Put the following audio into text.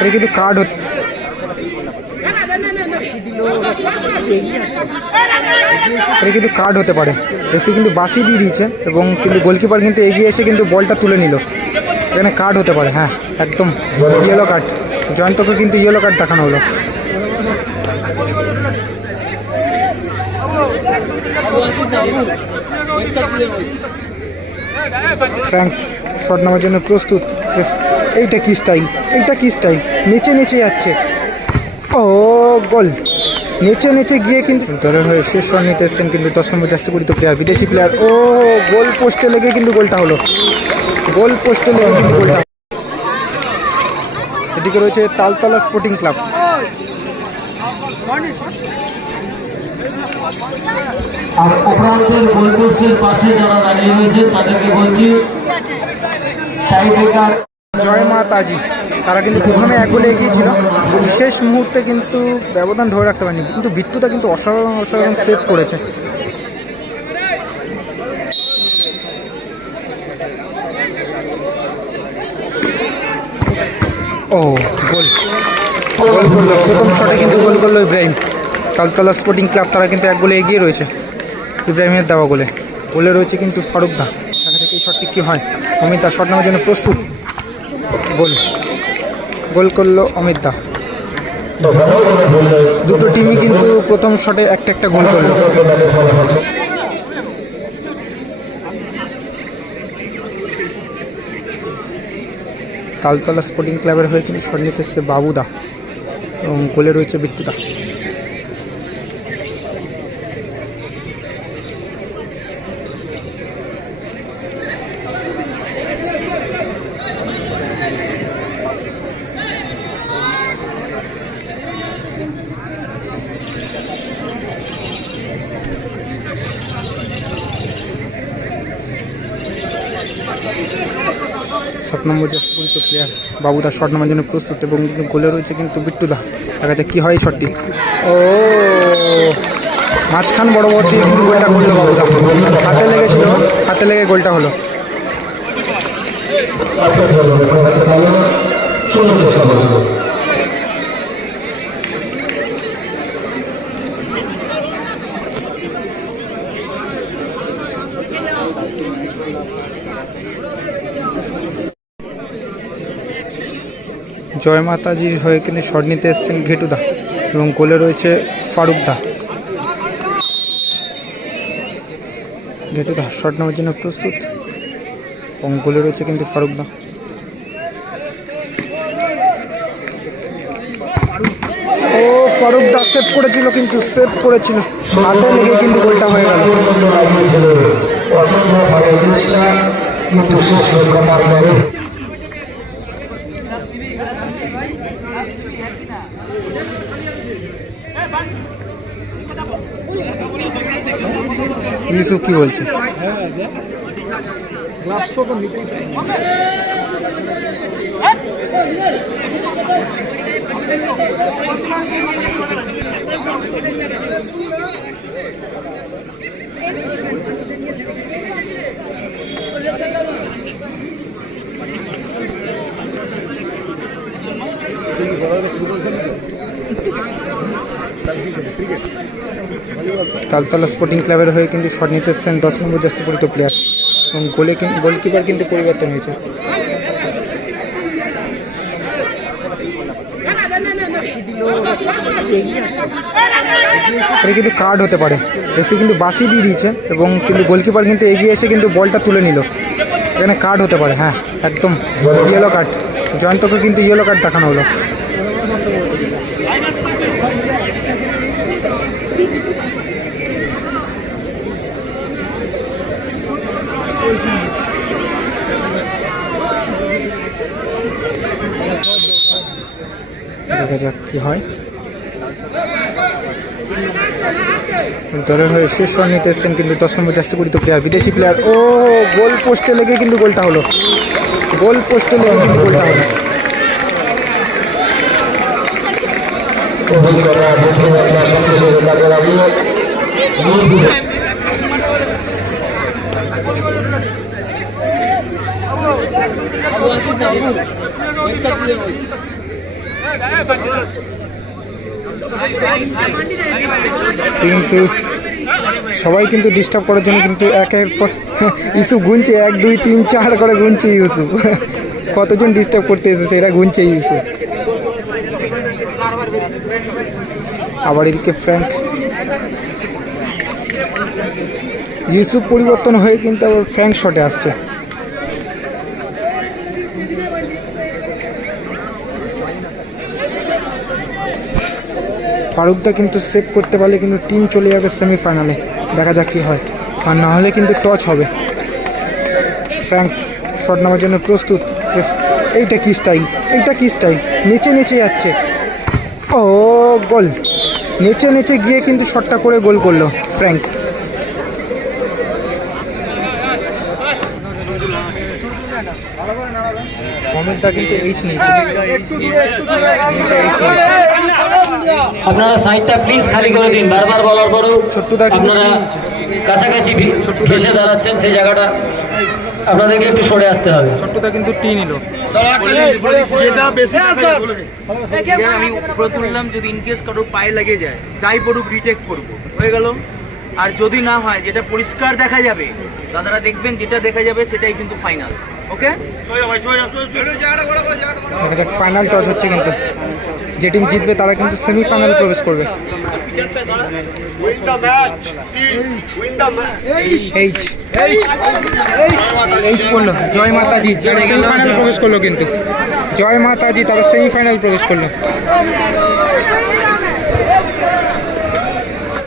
এটা কিন্তু কার্ড এটা কিন্তু কার্ড হতে পারে। রেফারি কিন্তু বাসি দিয়ে দিয়েছে এবং কিন্তু গোলকিপার কিন্তু এগিয়ে এসে কিন্তু বলটা তুলে নিল। এখানে কার্ড হতে পারে হ্যাঁ একদম ইয়েলো কার্ড জয়ন্তকে কিন্তু ইয়েলো কার্ড দেখানো হলো। ফ্র্যাঙ্ক শট নেওয়ার জন্য প্রস্তুত। এইটা কি স্টাইল এইটা কি স্টাইল নেচে নেচে যাচ্ছে। ও, গোল। নেচে নেচে গিয়ে কিন্তু দলের হয়ে শেষ রান নিতে এসছেন কিন্তু দশ নম্বর জার্সি পরিত প্লেয়ার বিদেশি প্লেয়ার ও, গোল পোস্টে লেগে কিন্তু গোলটা হলো। গোল পোস্টে লেগে কিন্তু গোলটা এদিকে রয়েছে তালতলা স্পোর্টিং ক্লাব জয় মা তাজি। তারা কিন্তু প্রথমে এক গোলে এগিয়েছিল এবং শেষ মুহূর্তে কিন্তু ব্যবধান ধরে রাখতে পারেনি। কিন্তু বিট্টুটা কিন্তু অসাধারণ অসাধারণ সেভ করেছে। ও, গোল। গোল করল। প্রথম শটে কিন্তু গোল করল ইব্রাহিম। তালতলা স্পোর্টিং ক্লাব তারা কিন্তু এক গোলে এগিয়ে রয়েছে ইব্রাহিমের দেওয়া গোলে। গোলে রয়েছে কিন্তু ফারুক দা। দেখা যাক এই শটটি কী হয়। অমিত দা শট নেওয়ার জন্য প্রস্তুত। গোল। গোল করল অমিত দা। দুটো টিমই কিন্তু প্রথম শটে একটা একটা গোল করল। তালতলা স্পোর্টিং ক্লাবের হয়ে কিন্তু শট নিতে এসছে বাবুদা এবং গোলে রয়েছে বিট্টুদা সাত নম্বর যে সুপরিচিত প্লেয়ার বাবুদা শট নম্বর জন্য প্রস্তুত এবং গোলে রয়েছে কিন্তু বিট্টুদা। দেখা যাক কী হয় শটটি ও, মাঝখান বড় দিয়ে কিন্তু গোলটা করল বাবুদা। হাতে লেগেছিল, হাতে লেগে গোলটা হলো। জয় মাতাজির হয়ে কিন্তু শট নিতে এসছেন ঘেটুদা এবং গোলে রয়েছে ফারুকদা। ঘেটুদা শট নেওয়ার জন্য প্রস্তুত? এবং গোলে রয়েছে কিন্তু ফারুকদা। ও, ফারুকদা সেভ করেছিল কিন্তু সেভ করেছিল। হাতে লেগে কিন্তু গোলটা হয়ে গেল। কিন্তু শেষ রক্ষা পার করে ইউসুফ কি বলছে তালতলা স্পোর্টিং ক্লাবের হয়ে কিন্তু শট নিতে এসছেন দশ নম্বর জার্সি পরিত প্লেয়ার এবং গোলে গোলকিপার কিন্তু পরিবর্তন হয়েছে। এটা কিন্তু কার্ড হতে পারে। রেফি কিন্তু বাসি দিয়ে দিয়েছে এবং কিন্তু গোলকিপার কিন্তু এগিয়ে এসে কিন্তু বলটা তুলে নিল। এখানে কার্ড হতে পারে হ্যাঁ একদম ইয়েলো কার্ড জয়ন্তকে কিন্তু ইয়েলো কার্ড দেখানো হলো। দেখা যাক কি হয়। দলের হয়ে শেষ রান নিতে এসছেন কিন্তু দশ নম্বর জার্সি পরিত প্লেয়ার বিদেশি প্লেয়ার ও গোল পোস্টে লেগে কিন্তু গোলটা হলো। গোল পোস্টে লেগে কিন্তু গোলটা হলো। অভিজ্ঞতা বুদ্ধিমত্তা কাজে লাগিয়ে কিন্তু সবাই কিন্তু ডিস্টার্ব করার জন্য কিন্তু একের পর ইউসুফ গুনছে, এক, দুই, তিন, চার করে গুনছে ইউসুফ। কতজন ডিস্টার্ব করতে এসেছে এটা গুনছে ইউসুফ। আবার এদিকে ফ্র্যাঙ্ক। ইউসুফ পরিবর্তন হয়ে কিন্তু আবার ফ্র্যাঙ্ক শটে আসছে। ফারুকদা কিন্তু সেভ করতে পারলে কিন্তু টিম চলে যাবে সেমিফাইনালে দেখা যাক কী হয়। আর না হলে কিন্তু টচ হবে। ফ্র্যাঙ্ক শট নেওয়ার জন্য প্রস্তুত। এইটা কি স্টাইল এইটা কি স্টাইল নেচে নেচে যাচ্ছে। ও গোল নেচে নেচে গিয়ে কিন্তু শটটা করে গোল করল ফ্র্যাঙ্ক। আপনারা সাইডটা প্লিজ খালি করে দিন বারবার বলার পরেও আপনারা কাছাকাছি ঘেসে দাঁড়াচ্ছেন সেই জায়গাটা। আপনাদেরকে একটু সরে আসতে হবে। ছোট্টদা কিন্তু টি নিল। আমি উপরে তুললাম যদি ইনকেস কারও পায়ে লেগে যায় যাই পড়ুক রিটেক করব। হয়ে গেল? আর যদি না হয় যেটা পরিষ্কার দেখা যাবে দাদারা দেখবেন যেটা দেখা যাবে সেটাই কিন্তু ফাইনাল ওকে? দেখা যাক ফাইনাল টস হচ্ছে কিন্তু। যে টিম জিতবে তারা কিন্তু সেমিফাইনালে প্রবেশ করবে। এইচ এইচ পড়ল। জয় মাতাজি তারা সেমিফাইনাল প্রবেশ করল কিন্তু। জয় মাতাজি তারা সেমিফাইনাল প্রবেশ করল।